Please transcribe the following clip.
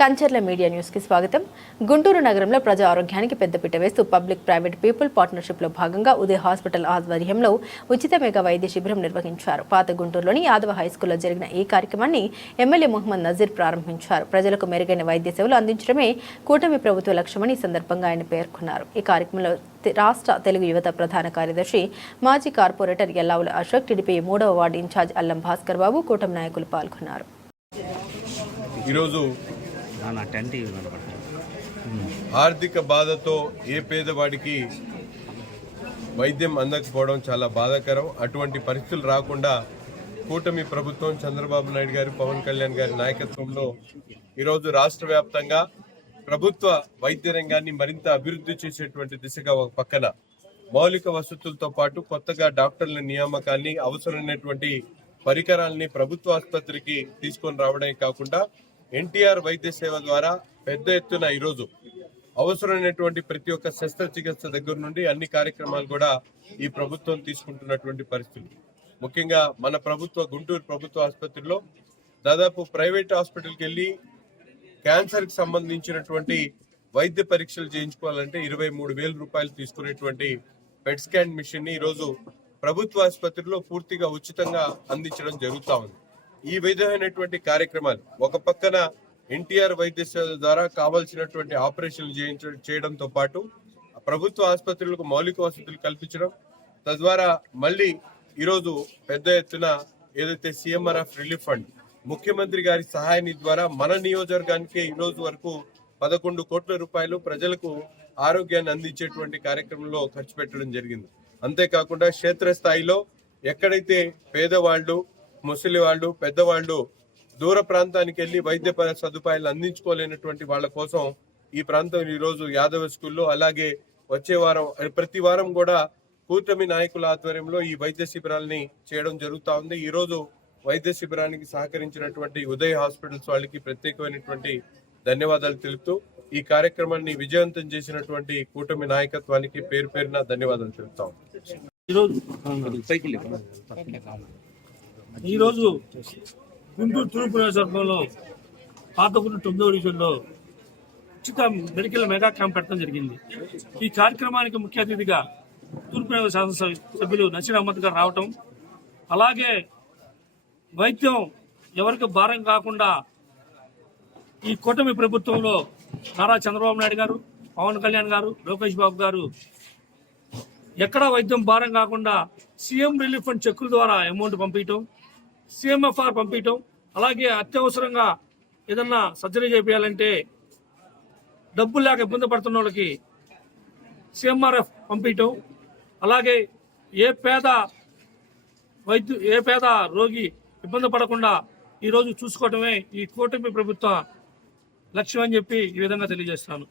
Kancharla media news కి స్వాగతం. గుంటూరు నగరంలో ప్రజా ఆరోగ్యానికి పెద్దపీట వేస్తూ పబ్లిక్ ప్రైవేట్ పీపుల్ పార్ట్నర్షిప్ లో భాగంగా ఉదయ్ హాస్పిటల్ ఆధ్వర్యంలో ఉచిత మెగా వైద్య శిబిరం నిర్వహించారు. పాత గుంటూరులోని యాదవ హైస్కూల్లో జరిగిన ఈ కార్యక్రమాన్ని ఎమ్మెల్యే మొహమ్మద్ నజీర్ ప్రారంభించారు. ప్రజలకు మెరుగైన వైద్య సేవలు అందించడమే కూటమి ప్రభుత్వ లక్ష్యమని ఈ సందర్భంగా ఆయన పేర్కొన్నారు. ఈ కార్యక్రమంలో రాష్ట్ర తెలుగు యువత ప్రధాన కార్యదర్శి మాజీ కార్పొరేటర్ ఎల్లావుల అశోక్, టీడీపీ 3వ వార్డు ఇన్ఛార్జ్ అల్లం భాస్కర్ బాబు, కూటమి నాయకులు పాల్గొన్నారు. ఆర్థిక బాధతో ఏ పేదవాడికి వైద్యం అందకపోవడం చాలా బాధాకరం. అటువంటి పరిస్థితులు రాకుండా కూటమి ప్రభుత్వం చంద్రబాబు నాయుడు గారు, పవన్ కళ్యాణ్ గారి నాయకత్వంలో ఈరోజు రాష్ట్ర వ్యాప్తంగా ప్రభుత్వ వైద్య రంగాన్ని మరింత అభివృద్ధి చేసేటువంటి దిశగా ఒక పక్కన మౌలిక వసతులతో పాటు కొత్తగా డాక్టర్ల నియామకాన్ని, అవసరమైనటువంటి పరికరాలని ప్రభుత్వ ఆసుపత్రికి తీసుకొని రావడమే కాకుండా ఎన్టీఆర్ వైద్య సేవ ద్వారా పెద్ద ఎత్తున ఈరోజు అవసరమైనటువంటి ప్రతి ఒక్క శస్త్రచికిత్స దగ్గర నుండి అన్ని కార్యక్రమాలు కూడా ఈ ప్రభుత్వం తీసుకుంటున్నటువంటి పరిస్థితులు. ముఖ్యంగా మన గుంటూరు ప్రభుత్వ ఆసుపత్రిలో దాదాపు ప్రైవేట్ హాస్పిటల్కి వెళ్ళి క్యాన్సర్కి సంబంధించినటువంటి వైద్య పరీక్షలు చేయించుకోవాలంటే 23,000 రూపాయలు తీసుకునేటువంటి పెట్ స్కాన్ మిషన్ ని ఈరోజు ప్రభుత్వ ఆసుపత్రిలో పూర్తిగా ఉచితంగా అందించడం జరుగుతూ ఉంది. ఈ విధమైనటువంటి కార్యక్రమాలు ఒక పక్కన ఎన్టీఆర్ వైద్య సేవ ద్వారా కావాల్సినటువంటి ఆపరేషన్లు చేయడంతో పాటు ప్రభుత్వ ఆసుపత్రులకు మౌలిక వసతులు కల్పించడం, తద్వారా మళ్ళీ ఈరోజు పెద్ద ఎత్తున ఏదైతే సీఎంఆర్ఎఫ్ రిలీఫ్ ఫండ్ ముఖ్యమంత్రి గారి సహాయ నిధి ద్వారా మన నియోజకవర్గానికి ఈ రోజు వరకు 11 కోట్ల రూపాయలు ప్రజలకు ఆరోగ్యాన్ని అందించేటువంటి కార్యక్రమంలో ఖర్చు పెట్టడం జరిగింది. అంతేకాకుండా క్షేత్రస్థాయిలో ఎక్కడైతే పేదవాళ్లు, ముసలి వాళ్ళు, పెద్దవాళ్లు దూర ప్రాంతానికి వెళ్లి వైద్య సదుపాయాలు అందించుకోలేనటువంటి వాళ్ళ కోసం ఈ ప్రాంతం ఈరోజు యాదవ స్కూల్లో, అలాగే వచ్చే వారం ప్రతి వారం కూడా కూటమి నాయకుల ఆధ్వర్యంలో ఈ వైద్య శిబిరాలని చేయడం జరుగుతూ ఉంది. ఈ రోజు వైద్య శిబిరానికి సహకరించినటువంటి ఉదయ్ హాస్పిటల్స్ వాళ్ళకి ప్రత్యేకమైనటువంటి ధన్యవాదాలు తెలుపుతూ ఈ కార్యక్రమాన్ని విజయవంతం చేసినటువంటి కూటమి నాయకత్వానికి పేరు పేరున ధన్యవాదాలు తెలుపుతాం. ఈరోజు గుంటూరు తూర్పు నియోజకవర్గంలో పాత గుంటూరు 9వ డివిజన్లో ఉచిత మెడికల్ మెగా క్యాంప్ పెట్టడం జరిగింది. ఈ కార్యక్రమానికి ముఖ్య అతిథిగా తూర్పు నియోజక శాసనసభ్యులు నసీర్ అహ్మద్ గారు రావటం, అలాగే వైద్యం ఎవరికి భారం కాకుండా ఈ కూటమి ప్రభుత్వంలో నారా చంద్రబాబు నాయుడు గారు, పవన్ కళ్యాణ్ గారు, లోకేష్ బాబు గారు ఎక్కడా వైద్యం భారం కాకుండా సీఎం రిలీఫ్ ఫండ్ చెక్కుల ద్వారా అమౌంట్ పంపించడం, CMFR పంపించడం, అలాగే అత్యవసరంగా ఏదన్నా సర్జరీ చేయాలంటే డబ్బులు లేక ఇబ్బంది పడుతున్న వాళ్ళకి CMRF పంపించడం, అలాగే ఏ పేద రోగి ఇబ్బంది పడకుండా ఈరోజు చూసుకోవటమే ఈ కూటమి ప్రభుత్వ లక్ష్యం అని చెప్పి ఈ విధంగా తెలియజేస్తున్నాను.